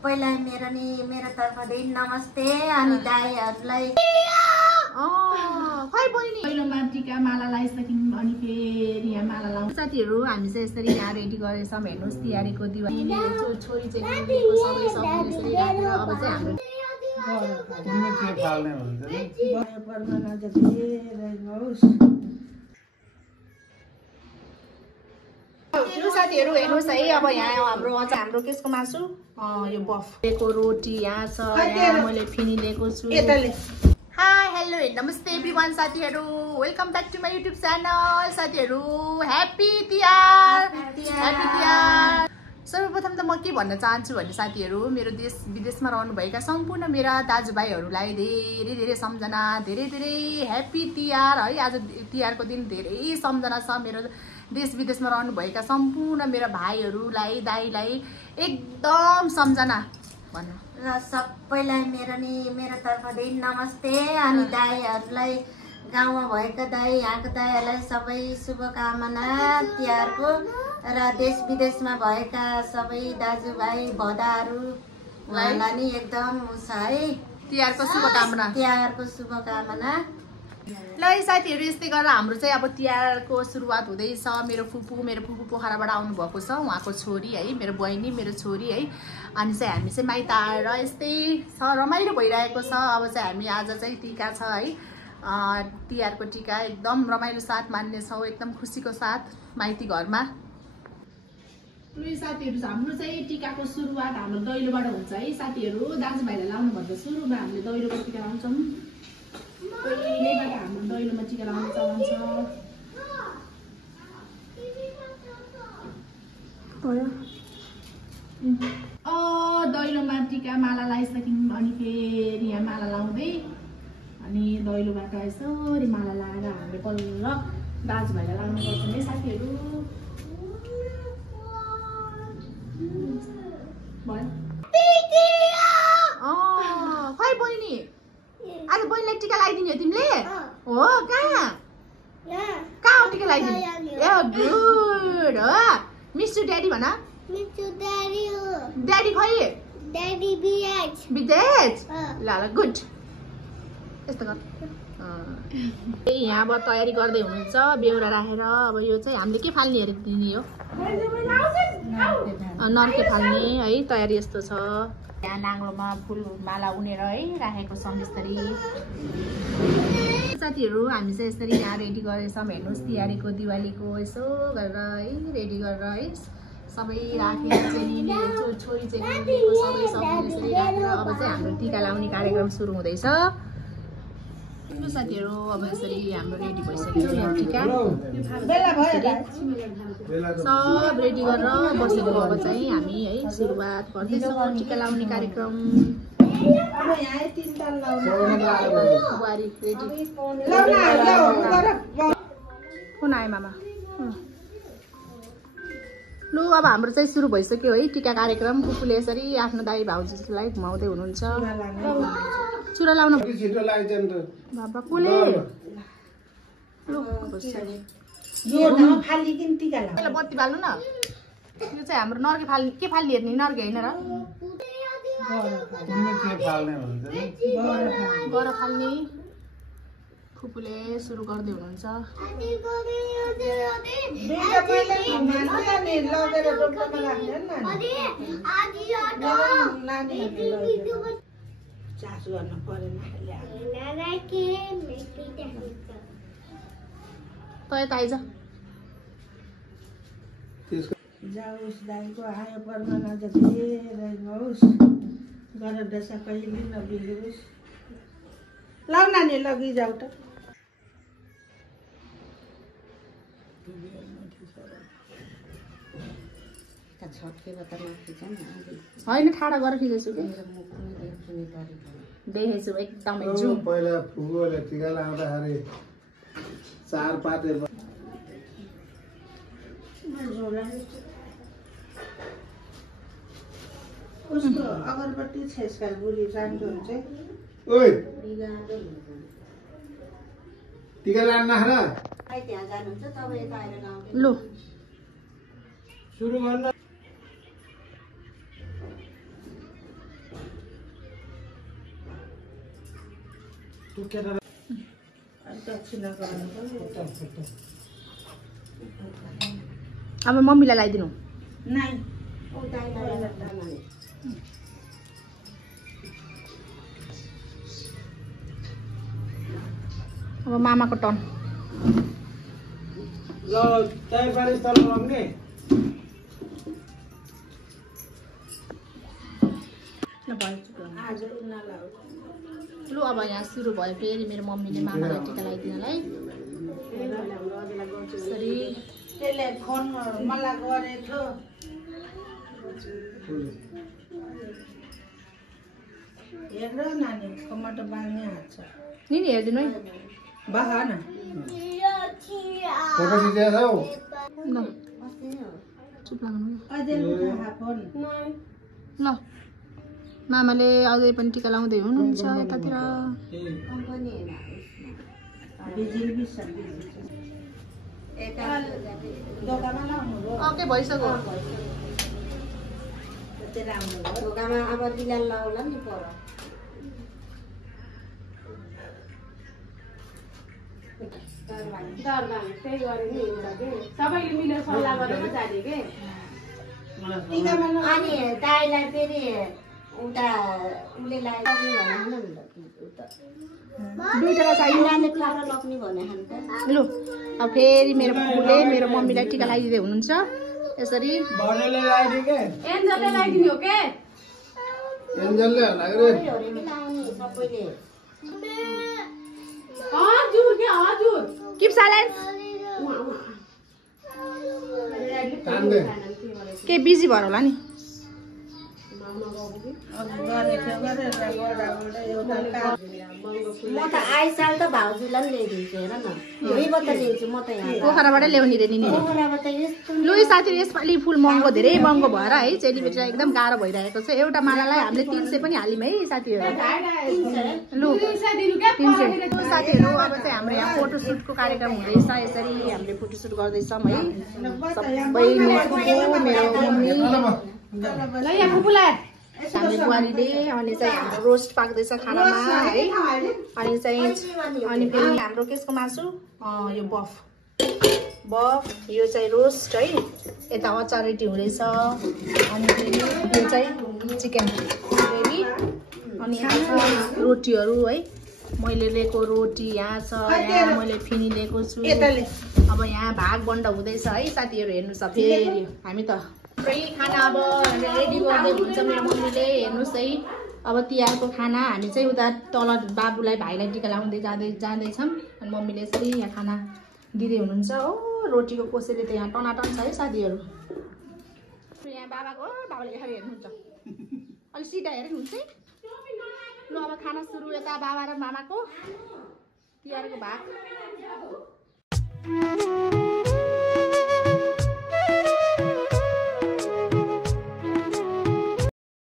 सबैलाई मेरो तर्फदेखि नमस्ते। अनि दाइहरुलाई खै बहिनी पहिलोमा टीका माला लगाइसक्यौं अनि फेरि यहाँ माला लाउँ। साथीहरु हामी चाहिँ यसरी यहाँ रेडी गरेछौं। हेर्नुस् तिहारको दिवालीले छोरी चेलीको सबै सबैले यसरी राखेर अब चाहिँ हाम्रो साथीहरु हेर्नुस् है। अब यहाँ हाम्रो केसको मासु यो बफेको रोटी यहाँ छ। यहाँ मैले फिनी लिएको छु। हाय हेलो नमस्ते एभ्रीवन साथीहरु, welcome back to my YouTube channel. साथीहरु ह्यापी तिहार। सर्वप्रथम त म के भन्न चाहन्छु भने साथीहरु, मेरो देश विदेशमा रहनुभएका सम्पूर्ण मेरा दाजुभाइहरुलाई धेरै धेरै सम्झना, धेरै धेरै ह्यापी तिहार है। आज तिहारको दिन धेरै सम्झना छ। मेरो देश विदेशमा रहनुभएका सम्पूर्ण मेरा भाइहरुलाई, दाइलाई एकदम सम्झना भन्नु र सबैलाई मेरो तर्फदेखि नमस्ते। अनि दाइहरुलाई, गाउँमा भएका दाइ, यहाँको दाइहरुलाई सबै शुभकामना तिहारको। र देश विदेशमा भएका सबै दाजुभाइ भदाहरुलाई नि एकदम छ है तिहारको शुभकामना। ल साथीहरु, यस्तै गरेर हाम्रो चाहिँ अब तिहारको सुरुवात हुँदैछ। मेरो फुपू पोखराबाट आउनु भएको छ, उहाँको छोरी है, मेरो बहिनी, मेरो छोरी है। अनि चाहिँ हामी चाहिँ माइत आएर यस्तै छ, रमाइलो भइरहेको छ। अब चाहिँ हामी आज चाहिँ टीका छ है, तिहारको टीका एकदम रमाइलो साथ मान्ने छौँ, एकदम खुसीको साथ माइती घरमा। साथीहरु, हाम्रो चाहिँ टीकाको सुरुवात हाम्रो दैलोबाट हुन्छ है साथीहरु। दाजुभाइलाई लाउनु भन्दा सुरुमा हामीले दैलोको टीका लाउँछौँ। पहिलेबाट हाम्रो दैलोमा टीका लाउने चलन छ। दैलोमा टीका माला लगाइसक्यौँ अनि फेरि यहाँ माला लाउँदै अनि दैलोबाट यसरी माला लगाएर हामीले बल्ल दाजुभाइलाई लाउनु पर्छ है साथीहरु। खै बहिनी आज बहिनीलाई टीका लगाइदिने हो तिमीले? हो, कहाँ हो टीका लगाइदिने? ए गुड हो। मिस्टर ड्याडी भन। ड्याडी खै? विदेश। ल गुड। यस्तो गर। यहाँ अब तयारी गर्दै हुनुहुन्छ बेउरा राखेर। अब यो चाहिँ हामीले के फाल्ने हेरेर दिने हो? नर्के फाल्ने है। तयारी यस्तो छ। यहाँ नाङ्लोमा फुल माला उनेर है राखेको छौँ बिस्तारी। साथीहरु, हामी चाहिँ यसरी यहाँ रेडी गरेछौँ। हेर्नुहोस् तिहारको दिवालीको यसो गरेर है रेडी गरेर है सबै राखेर चाहिँ छोरी चेलीको सबै सबैले यसरी राखेर अब चाहिँ हाम्रो टीका लाउने कार्यक्रम सुरु हुँदैछ। साथीहरु, अब यसरी हाम्रो रेडी भइसक्यो यहाँ टीका सब रेडी गरेर बसेको। अब चाहिँ हामी है सुरुवात गर्दैछौँ टीका लाउने कार्यक्रम। कुन आयो मामा? लु अब हाम्रो चाहिँ सुरु भइसक्यो है टीका कार्यक्रम। कुकुले यसरी आफ्नो दाइ भाउजूलाई घुमाउँदै हुनुहुन्छ। चुरा लाउन बाबा कोले पहिला बत्ती बाल्नु न। यो चाहिँ हाम्रो नर्के फाल्ने, के फाल्ने हेर्ने? नर्के होइन र गर फाल्ने। फुपूले सुरु गर्दै हुनुहुन्छ। आइज जाओस् दाइको आयो परमाना जति रहोस् गरेर दशा कहिले नबिग्रोस्। लाउ नानी लगी जाऊ त। होइन ठाडा गरेर खिचेछु देखेछु एकदमै जुम। पहिला फुपूले टीका लगाउँदाखेरि चार पाटे उसको अगरबत्ती छेस्काल बुली जान्छ हुन्छ। ओइ टीका लान्न र त्यहाँ जानुहुन्छ तपाईँ यता आएर गाउँ। लु सुरु गर्न। दक्षिणा गर्नु अब मम्मीलाई लगाइदिनु नाइ अब मामाको टर्न ल त्यही पारि तल लग्ने लु अब यहाँ सुरु भयो फेरि मेरो मम्मीले मामालाई टिका लगाइदिनलाई यसरी त्यसले फोन मलाई गरेको थियो हेर नानी कमट बाल्ने हात छ नि हेरिदिनु है बहान फोटो खिचेको छौ ल चुप लाग्नु अझै फोन ल मामाले अझै पनि टिका लाउँदै हुनुहुन्छ यतातिर दोकानमा लाउनु हो ओके भइसक्यो ढोकामा अब दिलाल लाउला नि पर त्यही गरे नि सबैले मिलेर सल्लाह गरेर जाने के अनि दाइलाई फेरि उता उसले लाग्ने भने दुईजना चाहियो क्लाउरा लग्ने भने लु अब फेरि मेरो फुपूले मेरो मम्मीलाई टिका लगाइदिँदै हुनुहुन्छ यसरी भरेले लगाइदिए के एन्जलले लगाइदिने हो के एन्जलले लाग्रे सबैले हजुर के हजुर किप साइलेन्स कान्दे के बिजी भएर होला नि म त आइसाल त भाउजूलाई पनि ल्याइदिन्छु हेर न यहीँबाट ल्याउँछु म त यहाँ पोखराबाट ल्याउने रे नि पोखराबाट यस्तो लु साथी यसपालि फुल महँगो धेरै महँगो भएर है चेलीबेटी एकदम गाह्रो भइरहेको छ एउटा मालालाई हामीले 300 पनि हाल्यौँ है साथीहरू लु 300 साथीहरू अब चाहिँ हाम्रो यहाँ फोटोसुटको कार्यक्रम हुँदैछ यसरी हामीले फोटोसुट गर्दैछौँ है सबै मेरो मम्मी हाम्रो बुहारीले अनि चाहिँ हाम्रो रोस्ट पाक्दैछ खानामा है अनि चाहिँ अनि फेरि हाम्रो केसको मासु यो बफ यो चाहिँ रोस्ट है यता अचार रेडी हुँदैछ अनि फेरि यो चाहिँ चिकन रेडी अनि यहाँ छ रोटीहरू है मैले लिएको रोटी यहाँ छ यहाँ मैले फिनी लिएको छु अब यहाँ भाग बन्ड हुँदैछ है साथीहरू हेर्नुहोस् फेरि हामी त पुरै खाना अब रेडी गर्दै हुन्छ मेरो मम्मीले हेर्नुहोस् है अब तिहारको खाना हामी चाहिँ उता तल बाबुलाई भाइलाई टिका लगाउँदै जाँदैछौँ अनि मम्मीले यसरी यहाँ खाना दिँदै हुनुहुन्छ हो रोटीको कोसेली त यहाँ टनाटन छ है साथीहरू यहाँ बाबाको बाबाले यसरी हेर्नुहुन्छ अलिक सिधा हेर्नुहुन्छ है ल अब खाना सुरु यता बाबा र मामाको तिहारको भाग